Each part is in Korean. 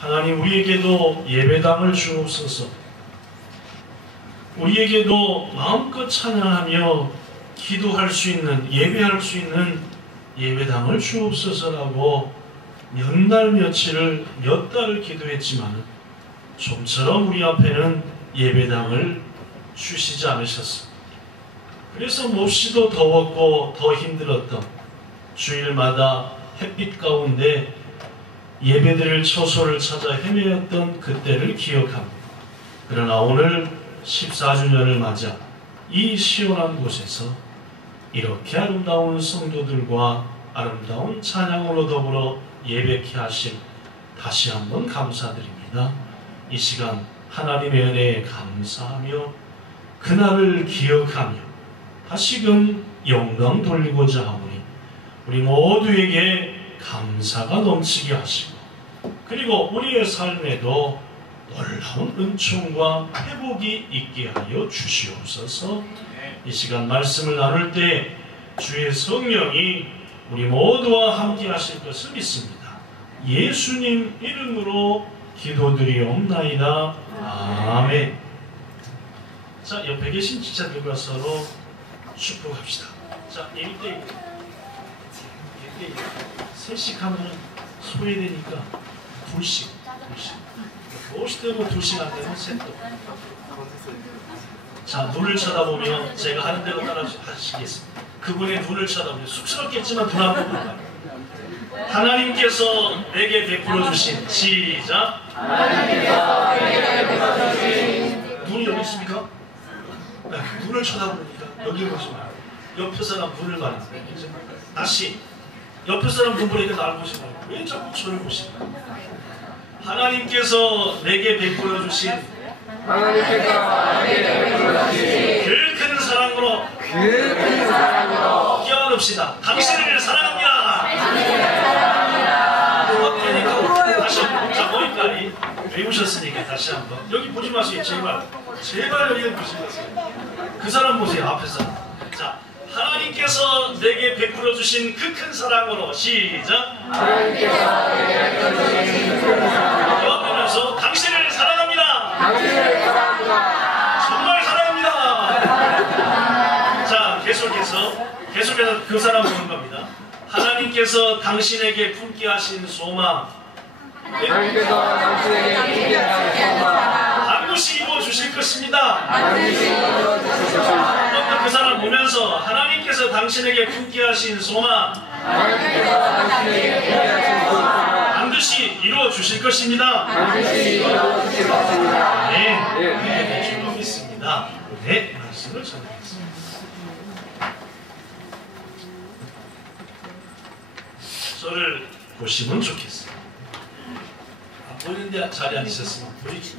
하나님 우리에게도 예배당을 주옵소서. 우리에게도 마음껏 찬양하며 기도할 수 있는, 예배할 수 있는 예배당을 주옵소서라고 몇 날 며칠을 몇 달을 기도했지만 좀처럼 우리 앞에는 예배당을 주시지 않으셨습니다. 그래서 몹시도 더웠고 더 힘들었던 주일마다 햇빛 가운데 예배드릴 처소를 찾아 헤매었던 그때를 기억합니다. 그러나 오늘 14주년을 맞아 이 시원한 곳에서 이렇게 아름다운 성도들과 아름다운 찬양으로 더불어 예배케 하심 다시 한번 감사드립니다. 이 시간 하나님의 은혜에 감사하며 그날을 기억하며 다시금 영광 돌리고자 하오니 우리 모두에게 감사가 넘치게 하시고 그리고 우리의 삶에도 놀라운 은총과 회복이 있게 하여 주시옵소서. 이 시간 말씀을 나눌 때 주의 성령이 우리 모두와 함께 하실 것을 믿습니다. 예수님 이름으로 기도드리옵나이다. 아멘. 자, 옆에 계신 지체들과 서로 축복합시다. 자, 1대1 셋씩 하면 소외되니까 둘씩 도시되고 둘씩 안 되면 셋도. 자, 눈을 쳐다보며 제가 하는 대로 따라 하시겠습니다. 그분의 눈을 쳐다보며 쑥스럽겠지만 눈 한번 봐요. 하나님께서 내게 베풀어 주신 시작. 하나님께서 내게 베풀어 주신 눈이 여기 있습니까? 네, 눈을 쳐다보니까 여기 보시면 옆에 사람 눈을 말합니다. 다시 옆에 사람 눈 보니까 나를 보지 말고 왜 자꾸 저를 보시나? 하나님께서 내게 베풀어 주신 그 큰 사랑으로 기원합시다. 당신을 사랑합니다. 다시 한번. 자, 거기까지 외우셨으니까 다시 한번. 여기 보지 마세요. 제발 여기 보지 마세요. 그 사람 보세요. 앞에 사람. 자, 하나님께서 내게 베풀어 주신 그 큰 사랑으로 시작. 하나님께서 내게 베풀어 주신 그 큰 사랑으로 그러면서 당신을 사랑합니다. 당신을 사랑합니다. 정말 사랑합니다. 자, 계속해서 그 사람 보는 겁니다. 하나님께서 당신에게 품게 하신 소망. 하나님께서 당신에게 품게 하신 소망. 반드시 이루어 주실 것입니다. 반드시 이루어 주실 것입니다. 그 사람 보면서 하나님께서 당신에게 품게 하신 소망. 하나님께서 당신에게 품게 하신 소망. 반드시 이루어 주실 것입니다. 반드시 이루어 주실 것입니다. 네, 주님 믿습니다. 네, 말씀을 전하겠습니다. 저를 보시면 좋겠어요. 안 보이는데 자리에 앉으셨으면 보이지.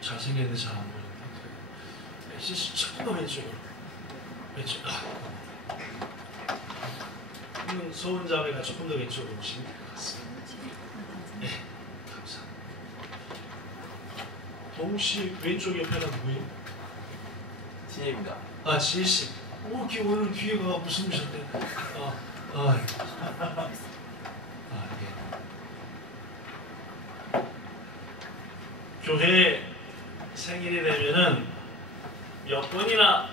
잘생겼는데 잘 안 보이는데. 조금만 왼쪽으로. 소은 자매가 조금 더 왼쪽으로 오시면 될 것 같습니다. 네, 감사합니다. 동시 왼쪽 옆에는 뭐예요? 진혜입니다. 아, 지혜씨. 오, 오늘 귀에가 무슨 묻으셨대? 예. 교회 생일이 되면은 몇 번이나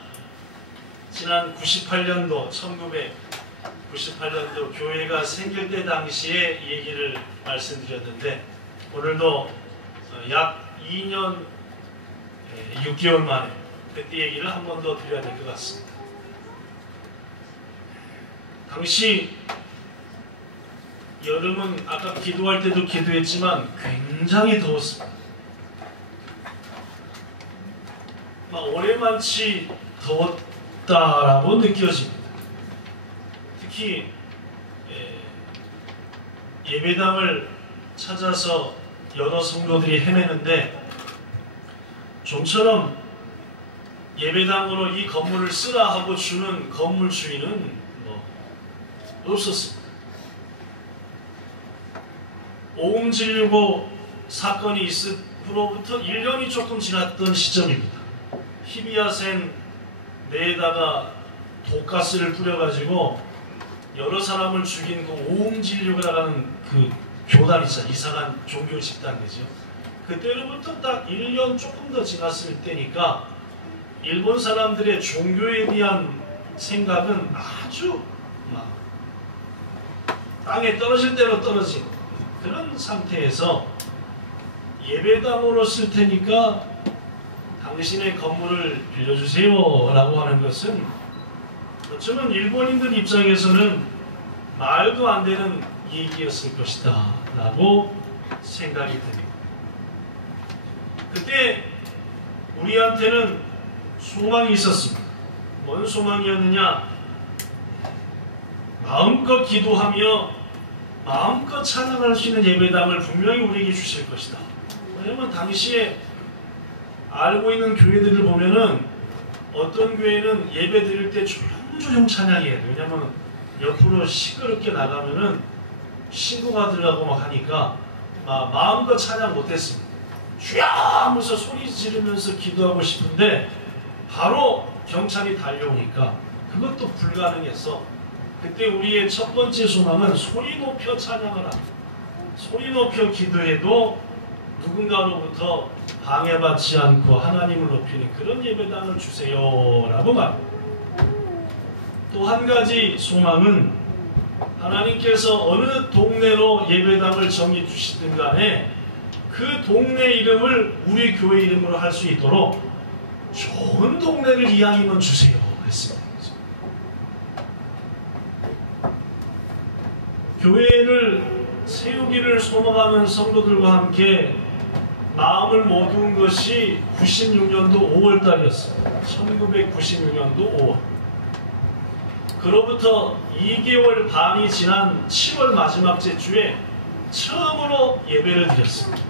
지난 98년도 1998년도 교회가 생길 때 당시에 얘기를 말씀드렸는데 오늘도 약 2년 6개월 만에 그때 얘기를 한 번 더 드려야 될 것 같습니다. 당시 여름은 아까 기도할 때도 기도했지만 굉장히 더웠습니다. 오래만치 더웠다라고 느껴집니다. 특히 예배당을 찾아서 여러 성도들이 헤매는데 좀처럼 예배당으로 이 건물을 쓰라 하고 주는 건물 주인은 없었습니다. 오음 질고 사건이 있으로부터 1년이 조금 지났던 시점입니다. 히비야센 뇌에다가 독가스를 뿌려가지고 여러 사람을 죽인 그 오음진료라는 그 교단 있잖아요. 이상한 종교 집단이죠. 그때로부터 딱 1년 조금 더 지났을 때니까 일본 사람들의 종교에 대한 생각은 아주 막 땅에 떨어질 대로 떨어진 그런 상태에서 예배당으로 쓸 테니까 당신의 건물을 빌려주세요 라고 하는 것은 어쩌면 일본인들 입장에서는 말도 안 되는 얘기였을 것이다 라고 생각이 듭니다. 그때 우리한테는 소망이 있었습니다. 뭔 소망이었느냐? 마음껏 기도하며 마음껏 찬양할 수 있는 예배당을 분명히 우리에게 주실 것이다. 왜냐하면 당시에 알고 있는 교회들을 보면은 어떤 교회는 예배 드릴 때 조용조용 찬양해야 돼요. 왜냐하면 옆으로 시끄럽게 나가면은 신고가 들어가고 막 하니까 마음껏 찬양 못했습니다. 주야 하면서 소리 지르면서 기도하고 싶은데 바로 경찰이 달려오니까 그것도 불가능해서 그때 우리의 첫 번째 소망은 소리 높여 찬양하라. 소리 높여 기도해도 누군가로부터 방해받지 않고 하나님을 높이는 그런 예배당을 주세요 라고 말합니다. 또 한 가지 소망은 하나님께서 어느 동네로 예배당을 정해 주시든 간에 그 동네 이름을 우리 교회 이름으로 할 수 있도록 좋은 동네를 이왕이면 주세요 했습니다. 교회를 세우기를 소망하는 성도들과 함께 마음을 모은 것이 96년도 5월달이었습니다. 1996년도 5월. 그로부터 2개월 반이 지난 7월 마지막 주에 처음으로 예배를 드렸습니다.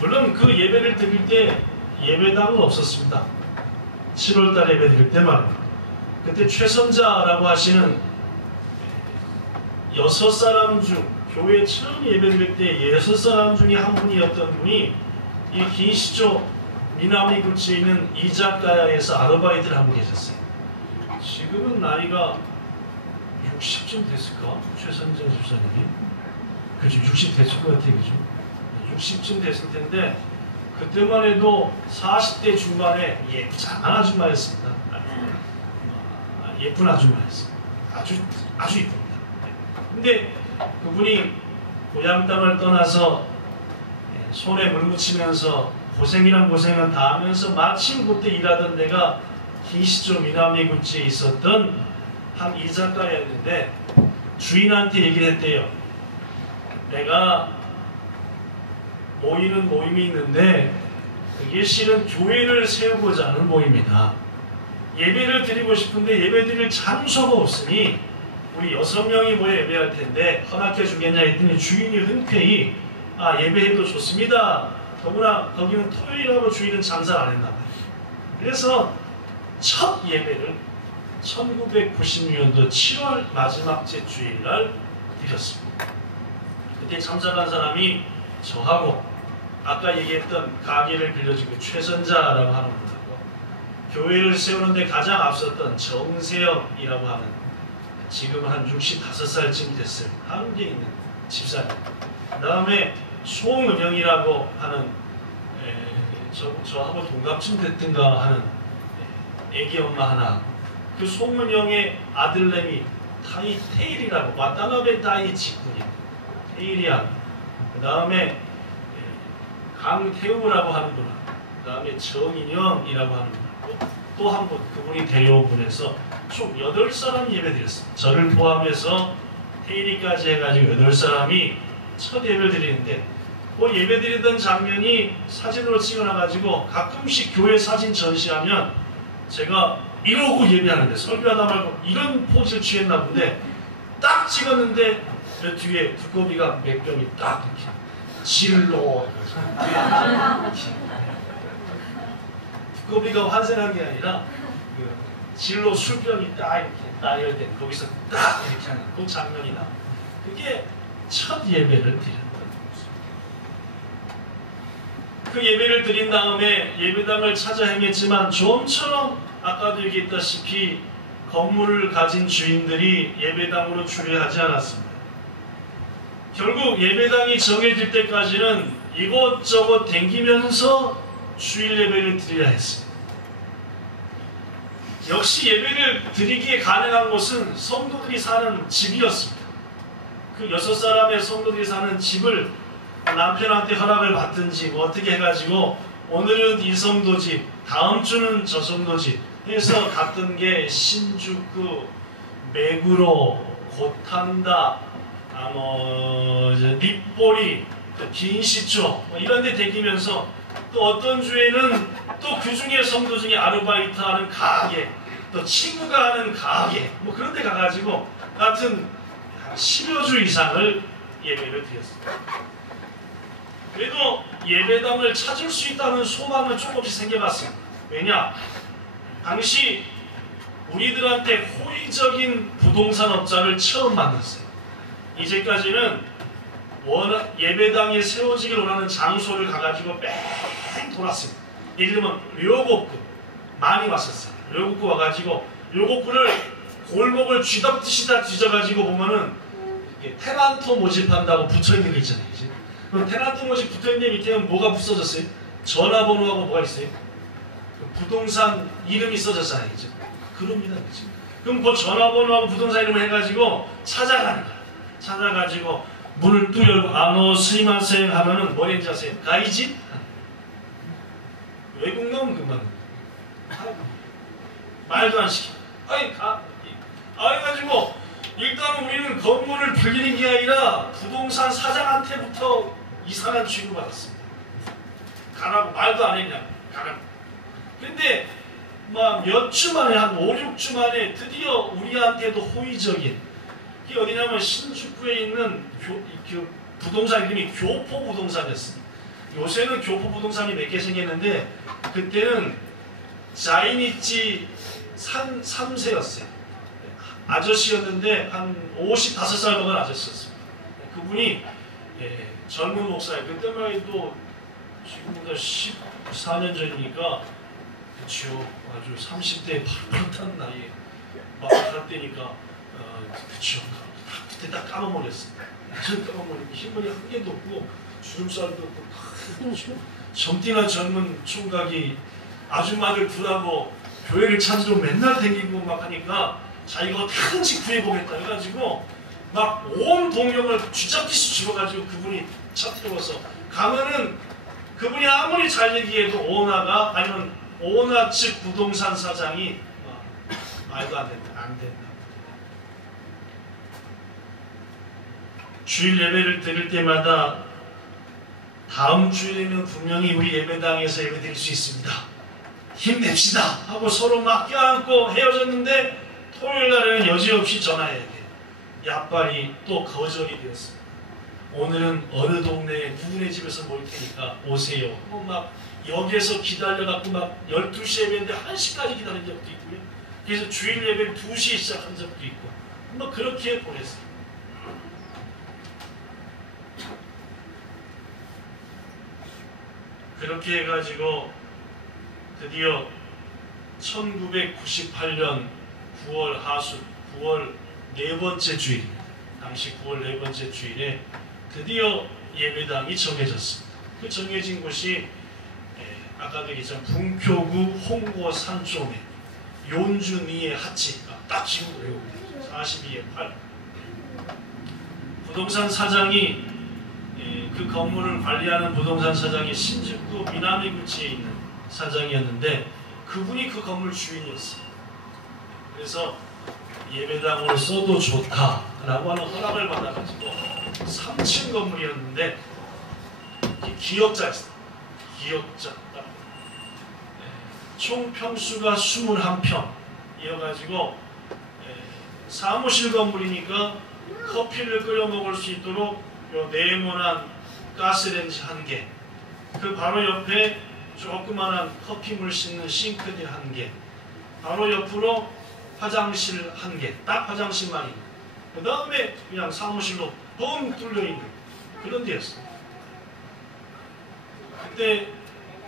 물론 그 예배를 드릴 때 예배당은 없었습니다. 7월달 예배 드릴 때 말입니다. 그때 최선자라고 하시는 6사람 중 교회 처음 예배 드릴 때 6사람 중에 한 분이었던 분이 이 긴시조 미나미구치에 있는 이자카야에서 아르바이트를 하고 계셨어요. 지금은 나이가 60쯤 됐을까? 최선자 집사님이? 그죠? 60 됐을 것 같아요. 그죠? 60쯤 됐을 텐데 그때만 해도 40대 중반에 예쁘장한 아줌마였습니다. 예쁜 아줌마였어요. 아주 이쁩니다. 근데 그분이 고향 땅을 떠나서 손에 물 묻히면서 고생이란 고생은 다 하면서 마침 그때 일하던 데가 긴시조 미나미구치에 있었던 한 이자카야였는데 주인한테 얘기를 했대요. 내가 모이는 모임이 있는데 그게 실은 교회를 세우고자 하는 모임이다. 예배를 드리고 싶은데 예배 드릴 장소가 없으니 우리 6명이 모여 예배할 텐데 허락해 주겠냐 했더니 주인이 흔쾌히 예배해도 좋습니다. 더구나 거기는 토요일하고 주일은 장사를 안 했나 봐요. 그래서 첫 예배를 1996년도 7월 마지막 주일날 드렸습니다. 그때 참석한 사람이 저하고 아까 얘기했던 가게를 빌려준 그 최선자라고 하는 분하고 교회를 세우는데 가장 앞섰던 정세영이라고 하는 지금 한 65살쯤 됐을 한국에 있는 집사님, 그 다음에 송은영이라고 하는 저하고 동갑쯤 됐든가 하는 애기 엄마 하나, 그 송은영의 아들내미 테일이라고 와타나베 타이 직군이 테일이야. 그 다음에 강태우라고 하는 분, 그 다음에 정인영이라고 하는 분, 또 한 분, 그분이 데려온 분에서 총 8사람이 예배드렸습니다. 저를 포함해서 테일이까지 해가지고 8사람이 첫 예배를 드리는데 그 예배드리던 장면이 사진으로 찍어놔가지고 가끔씩 교회 사진 전시하면 제가 이러고 예배하는데 설교하다 말고 이런 포즈를 취했나 본데 딱 찍었는데 그 뒤에 두꺼비가 몇 병이 딱 이렇게 진로 두꺼비가 환생한 게 아니라 그 진로 술병이 딱 이렇게 나열된 거기서 딱 이렇게 하는 그 장면이 나. 그게 첫 예배를 드렸던 그 예배를 드린 다음에 예배당을 찾아 헤맸지만 좀처럼 아까도 얘기했다시피 건물을 가진 주인들이 예배당으로 출애하지 않았습니다. 결국 예배당이 정해질 때까지는 이곳저곳 댕기면서 주일 예배를 드려야 했습니다. 역시 예배를 드리기에 가능한 곳은 성도들이 사는 집이었습니다. 그 6사람의 성도들이 사는 집을 남편한테 허락을 받든지 뭐 어떻게 해가지고 오늘은 이 성도 집, 다음 주는 저 성도 집 해서 갔던 게 신주쿠, 메구로, 고탄다, 립보리, 긴시초 이런 데 댕기면서 또 어떤 주에는 또 그 중에 성도 중에 아르바이트 하는 가게, 또 친구가 하는 가게 뭐 그런 데 가가지고 하여튼 10여 주 이상을 예배를 드렸습니다. 그래도 예배당을 찾을 수 있다는 소망은 조금씩 생겨났습니다. 왜냐? 당시 우리들한테 호의적인 부동산 업자를 처음 만났어요. 이제까지는 예배당에 세워지길 원하는 장소를 가가지고 뺑 돌았습니다. 예를 들면 료곡구 많이 왔었어요. 료곡구 와가지고 료곡구를 골목을 쥐덮듯이 다 뒤져가지고 보면은 테난토 모집한다고 붙어있는 게 있잖아요. 이제. 그럼 테난토 모집 붙어있는 밑에는 뭐가 붙어졌어요? 전화번호하고 뭐가 있어요? 부동산 이름이 써졌잖아요. 이제. 그럽니다. 그치? 그럼 그 전화번호하고 부동산 이름을 해가지고 찾아가는 거야. 찾아가지고 문을 뚝 열고 스미마셍 하면은 뭐 했는지 아세요? 가이진? 외국 나오면 그만 말도 안 시켜. 해가지고 일단 우리는 건물을 빌리는 게 아니라 부동산 사장한테부터 이상한 취급을 받았습니다. 가라고 말도 안 했냐. 가라고. 근데 막 몇 주 만에 한 5, 6주 만에 드디어 우리한테도 호의적인 이게 어디냐면 신주쿠에 있는 부동산 이름이 교포 부동산이었습니다. 요새는 교포 부동산이 몇 개 생겼는데 그때는 자이니치 3세였어요. 아저씨였는데 한 55살 먹은 아저씨였습니다. 그분이 젊은 목사예요. 그때만 해도 지금보다 14년 전이니까 그쵸. 아주 30대 바로 나이에 막 갈 때니까 그쵸. 그때 딱 까먹었습니다. 완전 까먹었는데 흰머리 한 개도 없고 주름살도 없고 젊디나 젊은 총각이 아줌마들 둘하고 교회를 찾으러 맨날 다니고 막 하니까 자기가 어떻게든지 구해보겠다 해가지고 막 온 동력을 쥐잡듯이 집어가지고 그분이 차 태워서 가면은 그분이 아무리 잘 얘기해도 오나가 아니면 오나 측 부동산 사장이 말도 안 된다. 안 된다. 주일 예배를 드릴 때마다 다음 주일에는 분명히 우리 예배당에서 예배 드릴 수 있습니다. 힘냅시다 하고 서로 막 껴안고 헤어졌는데 토요일 날에는 여지없이 전화해야 돼요. 약발이 또 거절이 되었습니다. 오늘은 어느 동네에 누구네 집에서 모일 테니까 오세요. 막 역에서 기다려갖고 막 12시 예배인데 1시까지 기다린 적도 있고요. 그래서 주일 예배를 2시에 시작한 적도 있고 뭐 그렇게 보냈어요. 그렇게 해가지고 드디어 1998년 9월 하순 9월 네 번째 주일 당시 9월 네 번째 주일에 드디어 예배당이 정해졌습니다. 그 정해진 곳이 아까도 얘기했지만 분표구 홍고 3쪽에 용준이의 하치 딱 지금 외우고 42에 8 부동산 사장이 그 건물을 관리하는 부동산 사장이 신주쿠 미나미구치에 있는 사장이었는데 그분이 그 건물 주인이었어요. 그래서 예배당으로 써도 좋다라고 하는 허락을 받아가지고 3층 건물이었는데 기역자였어요. 기역자. 총 평수가 21평이어가지고 사무실 건물이니까 커피를 끓여 먹을 수 있도록 요 네모난 가스레인지 1개, 그 바로 옆에 조그만한 커피물 씻는 싱크대 1개, 바로 옆으로 화장실 1개, 딱 화장실만 있는, 그 다음에 그냥 사무실로 뻥 뚫려있는 그런 데였어요. 그때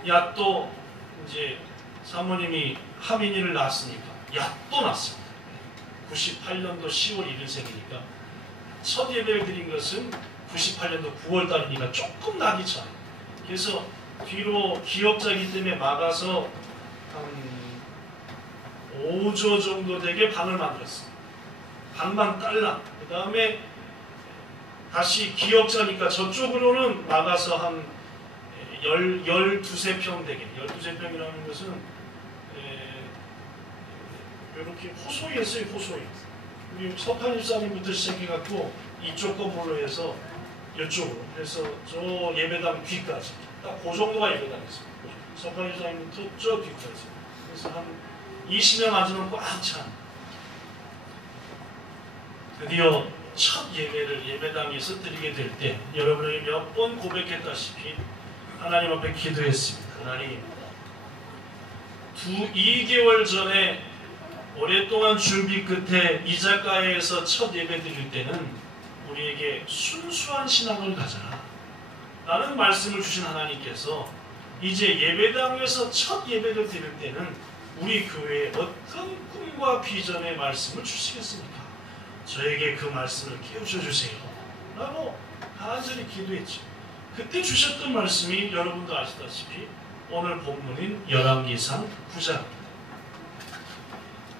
야 또 이제 사모님이 하민이를 낳았으니까 야, 또 낳습니다. 98년도 10월 1일생이니까 첫 예배를 드린 것은 98년도 9월 달이니까 조금 나기 전에. 그래서 뒤로 기억자이기 때문에 막아서 한 5조 정도 되게 방을 만들었어요. 방만 딸랑. 그 다음에 다시 기억자니까 저쪽으로는 막아서 한 12평 되게. 12평이라는 것은 이렇게 호소히 했어요. 호소히. 우리 서판입사님부터 시작해갖고 이쪽 건물로 해서 이쪽으로. 그래서 저 예배당 뒤까지. 딱 그 정도가 예배당이었어요. 서판입사님부터 저 뒤까지. 그래서 한 20명 앉으면 꽉 찬. 드디어 첫 예배를 예배당에서 드리게 될 때 여러분에게 몇 번 고백했다시피 하나님 앞에 기도했습니다. 하나님, 2개월 전에 오랫동안 준비 끝에 이자카야에서 첫 예배 드릴 때는 우리에게 순수한 신앙을 가져라 라는 말씀을 주신 하나님께서 이제 예배당에서 첫 예배를 드릴 때는 우리 교회에 어떤 꿈과 비전의 말씀을 주시겠습니까? 저에게 그 말씀을 깨우쳐 주세요 라고 간절히 기도했죠. 그때 주셨던 말씀이 여러분도 아시다시피 오늘 본문인 열왕기상 9장입니다.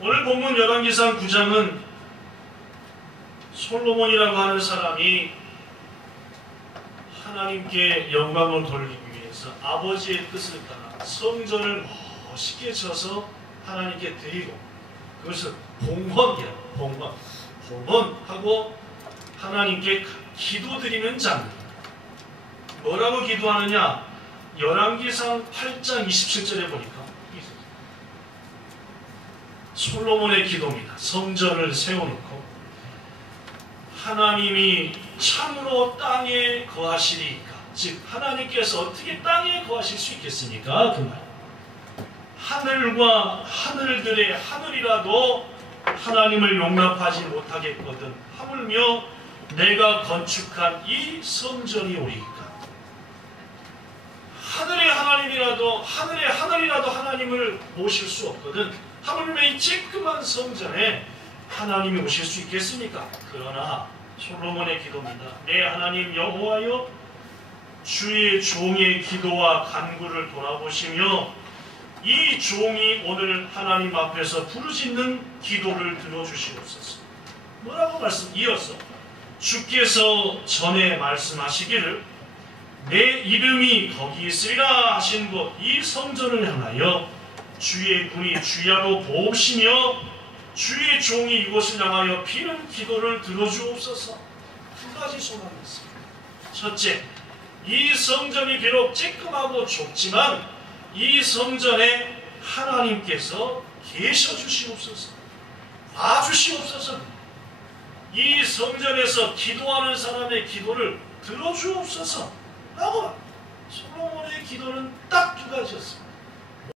오늘 본문 열왕기상 9장은 솔로몬이라고 하는 사람이 하나님께 영광을 돌리기 위해서 아버지의 뜻을 따라 성전을 멋있게 쳐서 하나님께 드리고 그것을 봉헌하고 하나님께 기도드리는 장면. 뭐라고 기도하느냐? 열왕기상 8장 27절에 보니까 솔로몬의 기도입니다. 성전을 세워놓고 하나님이 참으로 땅에 거하시리까? 즉 하나님께서 어떻게 땅에 거하실 수 있겠습니까? 그 말. 하늘과 하늘들의 하늘이라도 하나님을 용납하지 못하겠거든 하물며 내가 건축한 이 성전이 오리이까? 하늘의 하나님이라도 하늘의 하늘이라도 하나님을 모실 수 없거든 하물며 이 쬐끄만 성전에 하나님이 오실 수 있겠습니까? 그러나 솔로몬의 기도입니다. 내 하나님 여호와여, 주의 종의 기도와 간구를 돌아보시며 이 종이 오늘 하나님 앞에서 부르짖는 기도를 들어주시옵소서. 뭐라고 이어서 주께서 전에 말씀하시기를 내 이름이 거기 있으리라 하신 곳 이 성전을 향하여 주의 군이 주야로 보시며 주의 종이 이곳을 향하여 비는 기도를 들어주옵소서. 두 가지 소망이 있습니다. 첫째, 이 성전이 비록 쬐끔하고 좁지만 이 성전에 하나님께서 계셔 주시옵소서. 봐주시옵소서. 이 성전에서 기도하는 사람의 기도를 들어주옵소서 라고 솔로몬의 기도는 딱 두 가지였습니다.